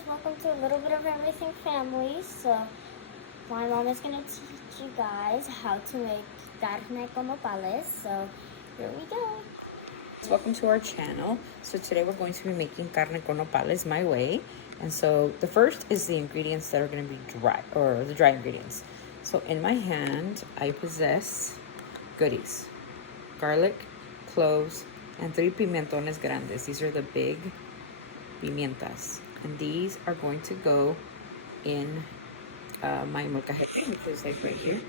guys, welcome to a little bit of everything family. So my mom is gonna teach you guys how to make carne con nopales. So here we go. Welcome to our channel. So today we're going to be making carne con nopales my way. And so the first is the ingredients that are going to be dry, or the dry ingredients. So in my hand, I possess goodies: garlic, cloves, and 3 pimentones grandes. These are the big pimientas. And these are going to go in my molcajete, which is like right here.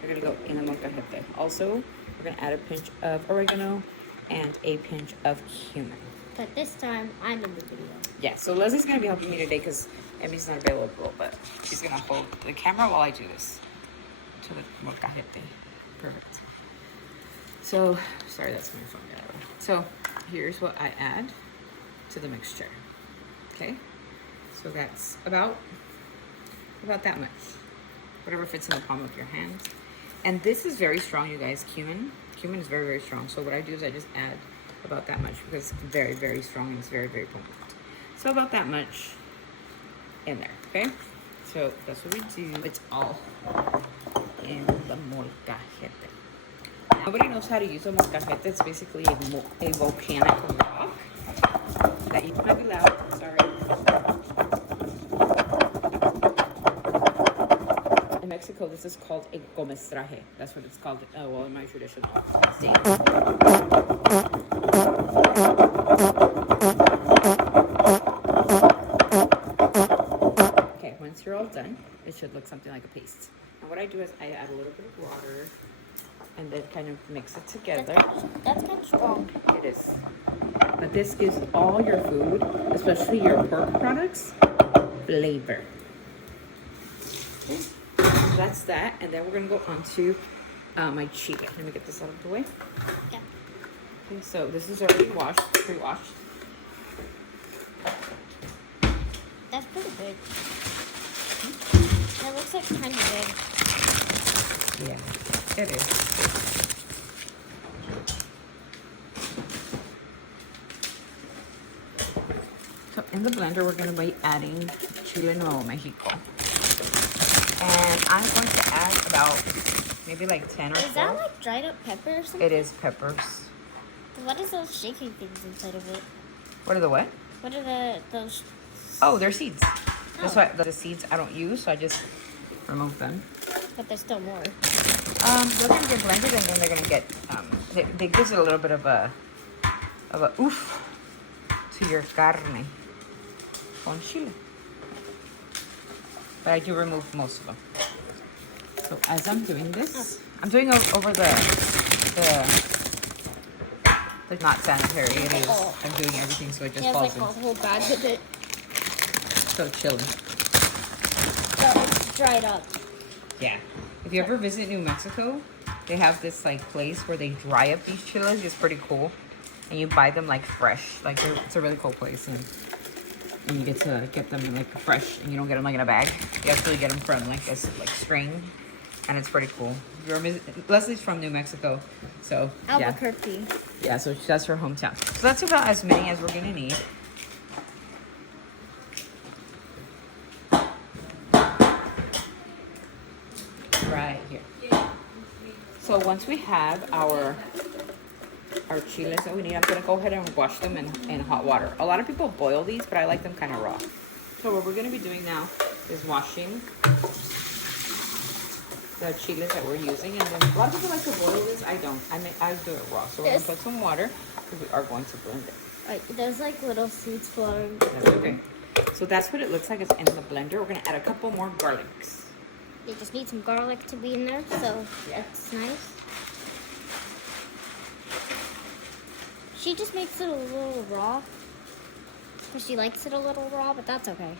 They're going to go in the molcajete. Also, we're going to add a pinch of oregano and a pinch of cumin. But this time, I'm in the video. Yeah, so Leslie's going to be helping me today because Emmy's not available, but she's going to hold the camera while I do this to the molcajete. Perfect. So, sorry, that's my phone. So, here's what I add to the mixture. Okay? So that's about that much. Whatever fits in the palm of your hand. And this is very strong, you guys. Cumin is very, very strong. So what I do is I just add about that much because it's very, very strong and it's very, very potent. So about that much in there, okay? So that's what we do. It's all in the molcajete. Nobody knows how to use a molcajete. It's basically a volcanic rock that you might be loud. Sorry. In Mexico, this is called a gomestraje. That's what it's called. Oh, well, in my tradition. See? Okay, once you're all done, it should look something like a paste. And what I do is I add a little bit of water and then kind of mix it together. That's kind of strong. It is. But this gives all your food, especially your pork products, flavor. Okay. That's that, and then we're gonna go on to my chile. Let me get this out of the way. Yeah. Okay, so this is already washed, pre-washed. That's pretty big. It looks like kind of big. Yeah, it is. So in the blender, we're gonna be adding Chile Nuevo Mexico. And I'm going to add about maybe like 10 or 12. Is that like dried up pepper or something? It is peppers. What is those shaky things inside of it? What are the what? What are those? Oh, they're seeds. Oh. That's why the seeds I don't use, so I just remove them. But there's still more. They're gonna get blended, and then they're gonna get they gives it a little bit of a oof to your carne con chile. But I do remove most of them. So as I'm doing this, I'm doing over the not sanitary. It is. I'm doing everything so it just falls like a whole bag of it. So chilly. So it's dried up. Yeah. If you ever visit New Mexico, they have this like place where they dry up these chiles. It's pretty cool, and you buy them like fresh. Like it's a really cool place, and you get to get them like fresh, and you don't get them like in a bag. You actually get them from like a string, and it's pretty cool. Leslie's from New Mexico, so Albuquerque. Yeah, so that's her hometown. So that's about as many as we're gonna need. Right here. So once we have our chiles that we need, I'm gonna go ahead and wash them in hot water. A lot of people boil these, but I like them kind of raw. So what we're gonna be doing now is washing the chiles that we're using, and then a lot of people like to boil this. I don't. I do it raw. So we're gonna put some water because we are going to blend it. There's like little seeds floating. That's okay. So that's what it looks like. It's in the blender. We're gonna add a couple more garlics. You just need some garlic to be in there, so it's nice. She just makes it a little raw. Because she likes it a little raw, but that's okay.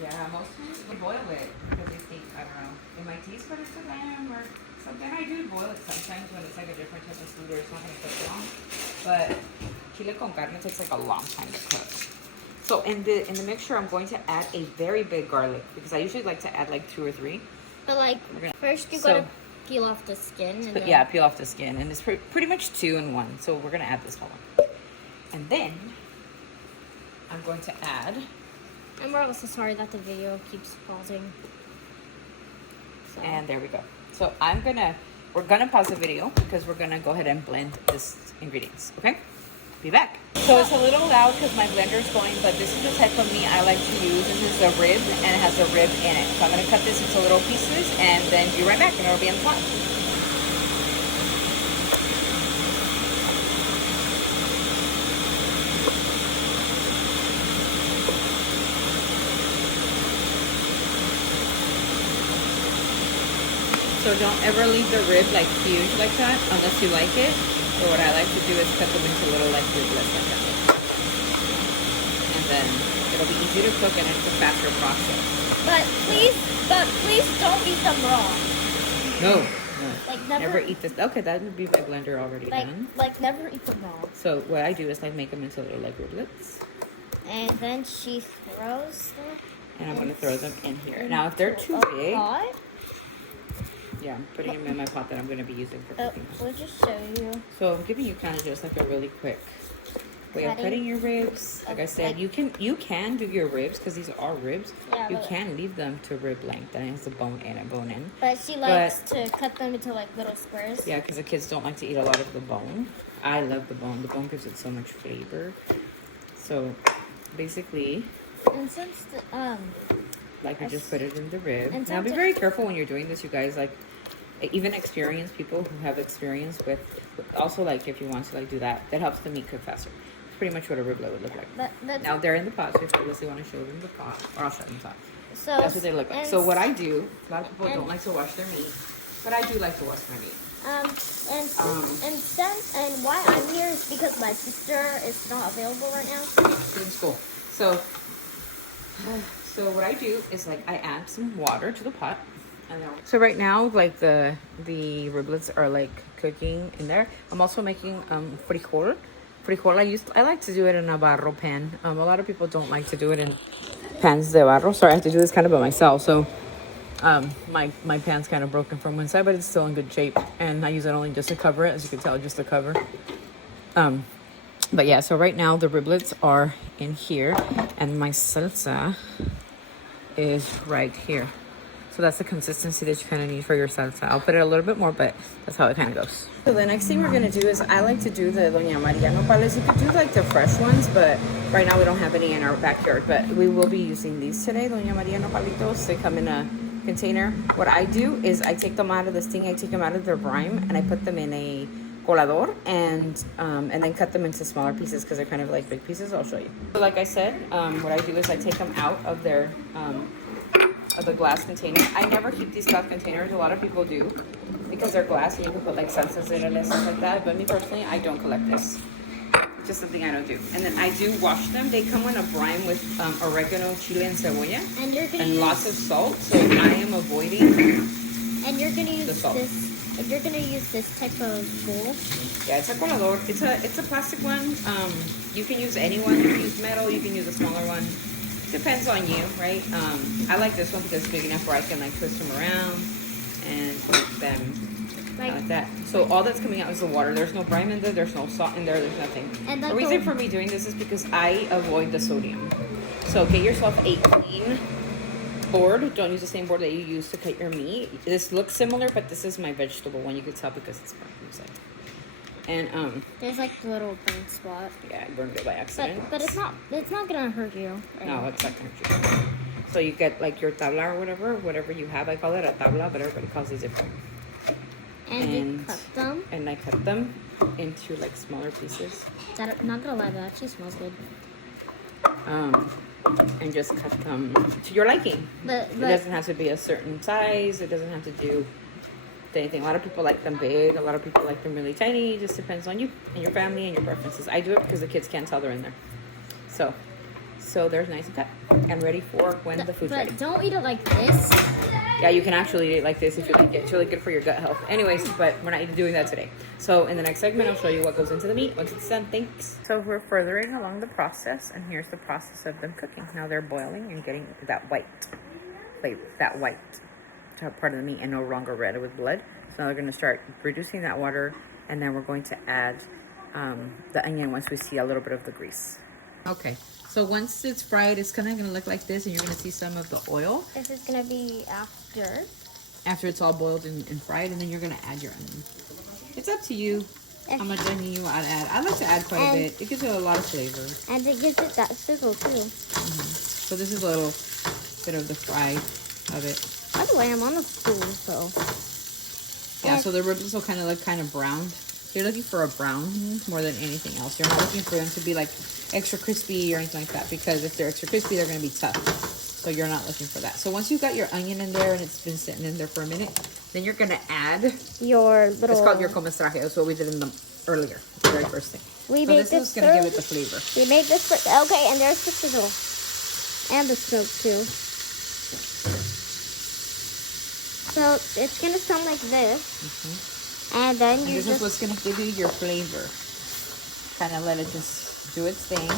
Yeah, most times we boil it because they think, I don't know, it might taste better to them or something. I do boil it sometimes when it's like a different type of food or it's not going to cook long. But chile con carne takes like a long time to cook. So in the mixture, I'm going to add a very big garlic because I usually like to add like 2 or 3. But like first you gotta peel off the skin. And yeah, peel off the skin, and it's pretty much 2 in 1. So we're gonna add this whole one, and then I'm going to add. And we're also sorry that the video keeps pausing. So. And there we go. So we're gonna pause the video because we're gonna go ahead and blend this ingredients, okay? Be back. So it's a little loud because my blender's going, but this is the type of meat I like to use. This is a rib and it has a rib in it. So I'm gonna cut this into little pieces and then be right back and it'll be in the pot. So don't ever leave the rib like huge like that unless you like it. So what I like to do is cut them into little like riblets like that. And then it'll be easy to cook and it's a faster process. But please don't eat them raw. No. Like Never eat this. Okay, that would be my blender already done. Like never eat them raw. So what I do is like make them into little like riblets. And then she throws them. And I'm gonna throw them in here. Now if they're too big, yeah, I'm putting them in my pot that I'm gonna be using for cooking. We'll just show you. So I'm giving you kind of just like a really quick way of cutting your ribs. Like I said, you can do your ribs because these are ribs. Yeah, you can leave them to rib length and it's a bone in. But she likes to cut them into like little squares. Yeah, because the kids don't like to eat a lot of the bone. I love the bone. The bone gives it so much flavor. So basically, and since like you just put it in the rib. And Now be very careful when you're doing this, you guys. Like even experienced people who have experience with also like if you want to like do that helps the meat cook faster. It's pretty much what a riblet would look like. But now they're in the pot, so if you really want to show them the pot, or I'll show them the pot. So that's what they look like. So what I do, a lot of people don't like to wash their meat, but I do like to wash my meat. And why I'm here is because my sister is not available right now. She's in school. So what I do is like I add some water to the pot. So right now, like the riblets are like cooking in there. I'm also making frijol. I like to do it in a barro pan. A lot of people don't like to do it in pans de barro. So I have to do this kind of by myself. So my pan's kind of broken from one side, but it's still in good shape. And I use it only just to cover it, as you can tell, just to cover. But yeah, so right now the riblets are in here, and my salsa is right here. So that's the consistency that you kind of need for your salsa. I'll put it a little bit more, but that's how it kind of goes. So the next thing we're going to do is I like to do the Doña María nopales. You could do like the fresh ones, but right now we don't have any in our backyard. But we will be using these today, Doña María nopalitos. They come in a container. What I do is I take them out of this thing. I take them out of their brine and I put them in a colador and then cut them into smaller pieces because they're kind of like big pieces. I'll show you. So like I said, what I do is I take them out of their of the glass container. I never keep these glass containers. A lot of people do because they're glass and you can put like salsas in it and stuff like that. But me personally, I don't collect this. It's just something I don't do. And then I do wash them. They come in a brine with oregano, chile, and cebolla, and lots of salt. So I am avoiding. And you're gonna use the salt. And you're gonna use this type of bowl. Yeah, it's a colador. It's a plastic one. You can use any one. You can use metal. You can use a smaller one. Depends on you, right? I like this one because it's big enough where I can like twist them around and put them like that. So all that's coming out is the water. There's no brine in there. There's no salt in there. There's nothing. And the reason for me doing this is because I avoid the sodium. So get yourself a clean board. Don't use the same board that you use to cut your meat. This looks similar, but this is my vegetable one. You can tell because it's burnt inside. And there's like a little burn spot. Yeah, I burned it by accident. But it's not gonna hurt you. Right? No, it's not gonna hurt you. So you get like your tabla or whatever you have. I call it a tabla, but everybody calls it different. And you cut them. And I cut them into like smaller pieces. That, not gonna lie, that actually smells good. And just cut them to your liking. But it doesn't have to be a certain size. It doesn't have to do anything. A lot of people like them big. A lot of people like them really tiny. It just depends on you and your family and your preferences. I do it because the kids can't tell they're in there. So they're nice and cut and ready for when the food's ready. But don't eat it like this. Yeah, you can actually eat it like this if you like it. It's really good for your gut health. Anyways, but we're not doing that today. So in the next segment, I'll show you what goes into the meat once it's done. Thanks. So we're furthering along the process, and here's the process of them cooking. Now they're boiling and getting that white part of the meat and no longer red with blood. So now they're going to start reducing that water, and then we're going to add the onion once we see a little bit of the grease. Okay, so once it's fried, it's kind of gonna look like this, and you're gonna see some of the oil This is gonna be after. after it's all boiled and fried, and then you're gonna add your onion. It's up to you how much onion you want to add. I like to add quite a bit. It gives it a lot of flavor. And it gives it that sizzle too. So this is a little bit of the fry of it. By the way, I'm on the stool, so. Yeah, so the ribs will kind of look kind of browned. You're looking for a brown more than anything else. You're not looking for them to be like extra crispy or anything like that, because if they're extra crispy, they're going to be tough. So you're not looking for that. So once you've got your onion in there and it's been sitting in there for a minute, then you're going to add Your little. it's called your comestraje. That's what we did in the earlier, the very first thing. We So made this is going to give it the flavor. We made this for. Okay, and there's the sizzle. And the smoke too. So it's gonna sound like this. And then And you this is just. what's going to give you your flavor. Kind of let it just do its thing.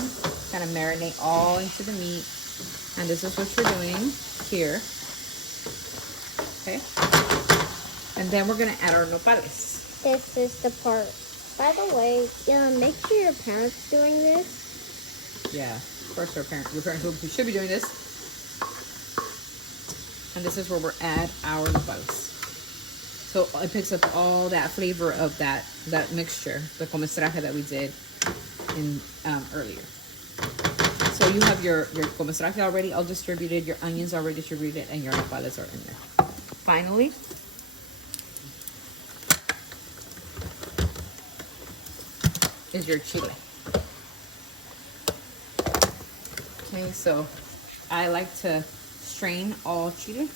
Kind of marinate all into the meat. And this is what you're doing here. Okay. And then we're going to add our nopales. This is the part. By the way, make sure your parents doing this. Yeah, of course your parents should be doing this. And this is where we're add our nopales. So it picks up all that flavor of that mixture, the comestraje that we did in earlier. So you have your comestraje already all distributed, your onions already distributed, and your nopales are in there. Finally, is your chile. Okay, so I like to strain all chile.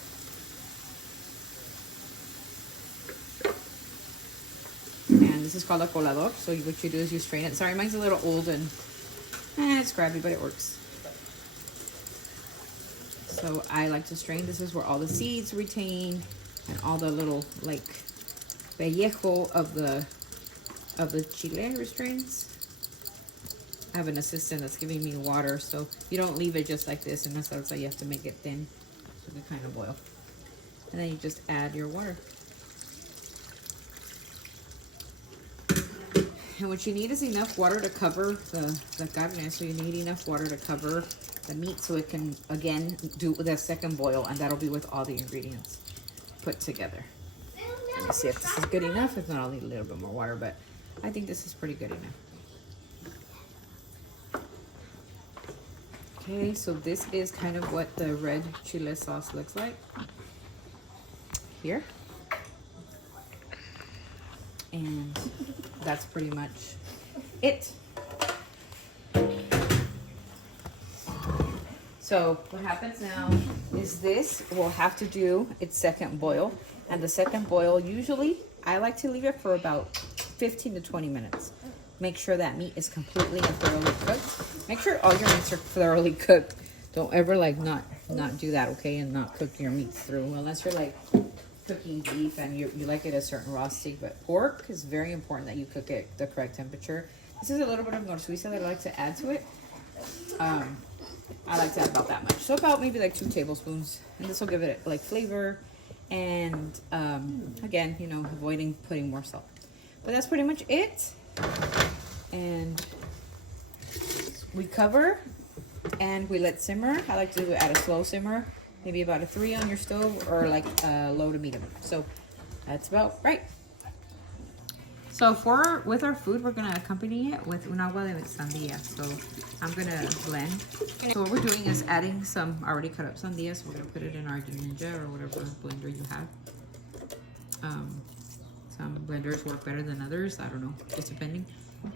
And this is called a colador. So what you do is you strain it. Sorry, mine's a little old and it's scrappy, but it works. So I like to strain. This is where all the seeds retain and all the little like pellejo of the chile restrains. I have an assistant that's giving me water, so you don't leave it just like this in the salsa. You have to make it thin so it can kind of boil. And then you just add your water. And what you need is enough water to cover the carne. So you need enough water to cover the meat so it can, again, do the second boil. And that'll be with all the ingredients put together. Let me see if this is good enough. If not, I'll need a little bit more water. But I think this is pretty good enough. Okay, so this is kind of what the red chile sauce looks like. Here. And that's pretty much it. So what happens now is this will have to do its second boil. And the second boil, usually I like to leave it for about 15 to 20 minutes. Make sure that meat is completely and thoroughly cooked. Make sure all your meats are thoroughly cooked. Don't ever like not do that, okay? And not cook your meat through unless you're like cooking beef and you like it a certain raw state. But pork is very important that you cook it the correct temperature. This is a little bit of nor suiza that I like to add to it. I like to add about that much. So about maybe like 2 tablespoons. And this will give it like flavor. And again, you know, avoiding putting more salt. But that's pretty much it. And we cover and we let simmer. I like to do it at a slow simmer, maybe about a 3 on your stove or like low to medium. So that's about right. So with our food, we're gonna accompany it with un agua de sandía. So I'm gonna blend. So what we're doing is adding some already cut up sandias. We're gonna put it in our Ninja or whatever blender you have. Some blenders work better than others. I don't know, just depending.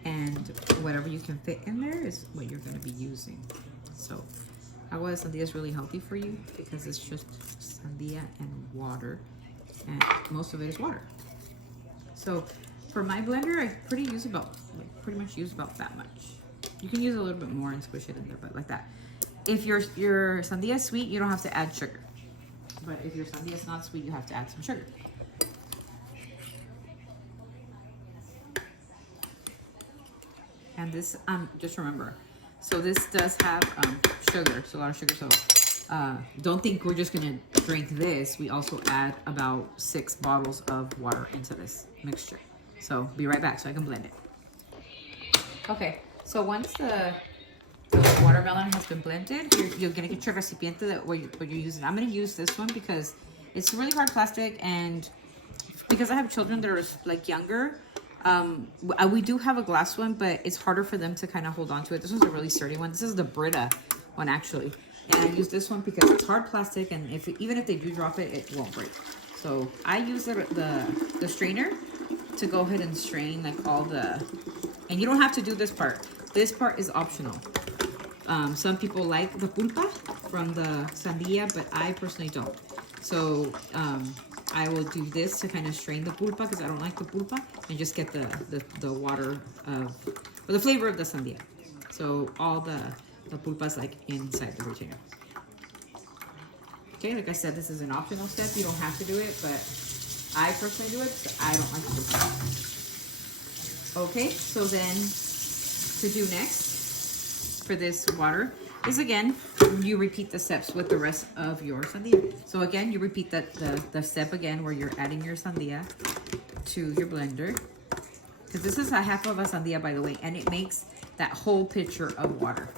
And whatever you can fit in there is what you're gonna be using. So agua de sandía is really healthy for you because it's just sandia and water, and most of it is water. So for my blender, I pretty much use about that much. You can use a little bit more and squish it in there, but like that. If your sandia is sweet, you don't have to add sugar. But if your sandia is not sweet, you have to add some sugar. And this, just remember, so this does have sugar, so a lot of sugar. So don't think we're just gonna drink this. We also add about 6 bottles of water into this mixture. So be right back so I can blend it. Okay, so once the the watermelon has been blended. You're gonna get your recipiente that what you're using. I'm gonna use this one because it's really hard plastic, and because I have children that are like younger, we do have a glass one, but it's harder for them to kind of hold on to it. This one's a really sturdy one. This is the Brita one actually, and I use this one because it's hard plastic, and even if they do drop it, it won't break. So I use the strainer to go ahead and strain like all the, and you don't have to do this part. This part is optional. Some people like the pulpa from the sandia, but I personally don't. So I will do this to kind of strain the pulpa because I don't like the pulpa, and just get the water of, or the flavor of the sandia. So all the pulpa's like inside the retainer. Okay, like I said, this is an optional step. You don't have to do it, but I personally do it because I don't like the pulpa. Okay, so then to do next for this water is, again, you repeat the steps with the rest of your sandia. So again, you repeat the step again where you're adding your sandia to your blender, because this is a half of a sandia, by the way, and it makes that whole pitcher of water,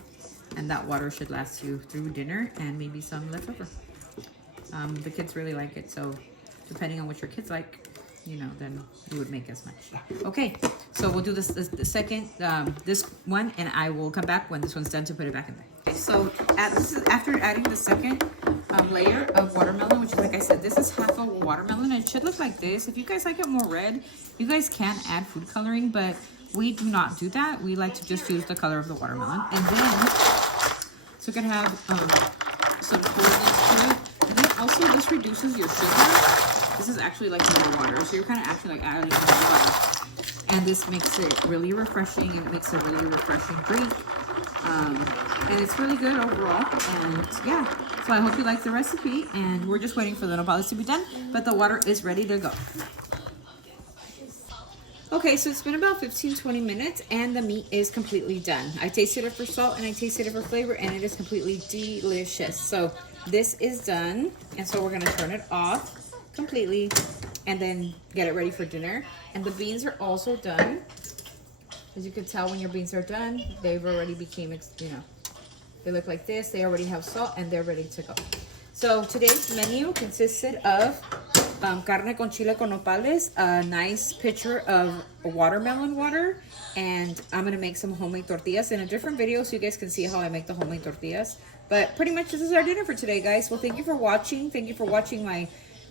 and that water should last you through dinner and maybe some leftover. The kids really like it, so depending on what your kids like, you know, then you would make as much. Okay, so we'll do the second, this one, and I will come back when this one's done to put it back in there. Okay, so this is after adding the second layer of watermelon, which is, like I said, this is half a watermelon. It should look like this. If you guys like it more red, you guys can add food coloring, but we do not do that. We like to just use the color of the watermelon. And then, so you can have some coldness to it. And then also, this reduces your sugar. This is actually like more water, so you're kind of actually like adding more water. And this makes it really refreshing, and it makes a really refreshing drink. And it's really good overall. And yeah, so I hope you like the recipe. And we're just waiting for the nopales to be done, but the water is ready to go. Okay, so it's been about 15-20 minutes, and the meat is completely done. I tasted it for salt, and I tasted it for flavor, and it is completely delicious. So this is done, and so we're gonna turn it off completely and then get it ready for dinner. And the beans are also done. As you can tell, when your beans are done, they've already became, you know, they look like this. They already have salt, and they're ready to go. So today's menu consisted of carne con chile con nopales, a nice pitcher of watermelon water, and I'm gonna make some homemade tortillas in a different video so you guys can see how I make the homemade tortillas. But pretty much this is our dinner for today, guys. Well, thank you for watching. Thank you for watching my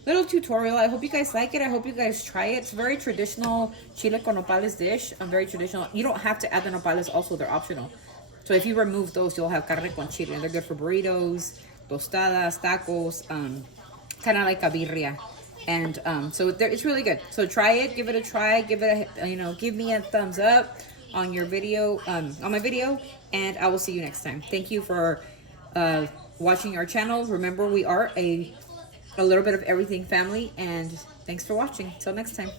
little tutorial. I hope you guys like it. I hope you guys try it. It's a very traditional chile con nopales dish. Very traditional. You don't have to add the nopales also. They're optional. So if you remove those, you'll have carne con chile. And they're good for burritos, tostadas, tacos, kind of like a birria. And so it's really good. So try it. Give it a try. Give it a, you know, give me a thumbs up on your video, on my video. And I will see you next time. Thank you for watching our channel. Remember, we are a little bit of everything family, and thanks for watching. Till next time.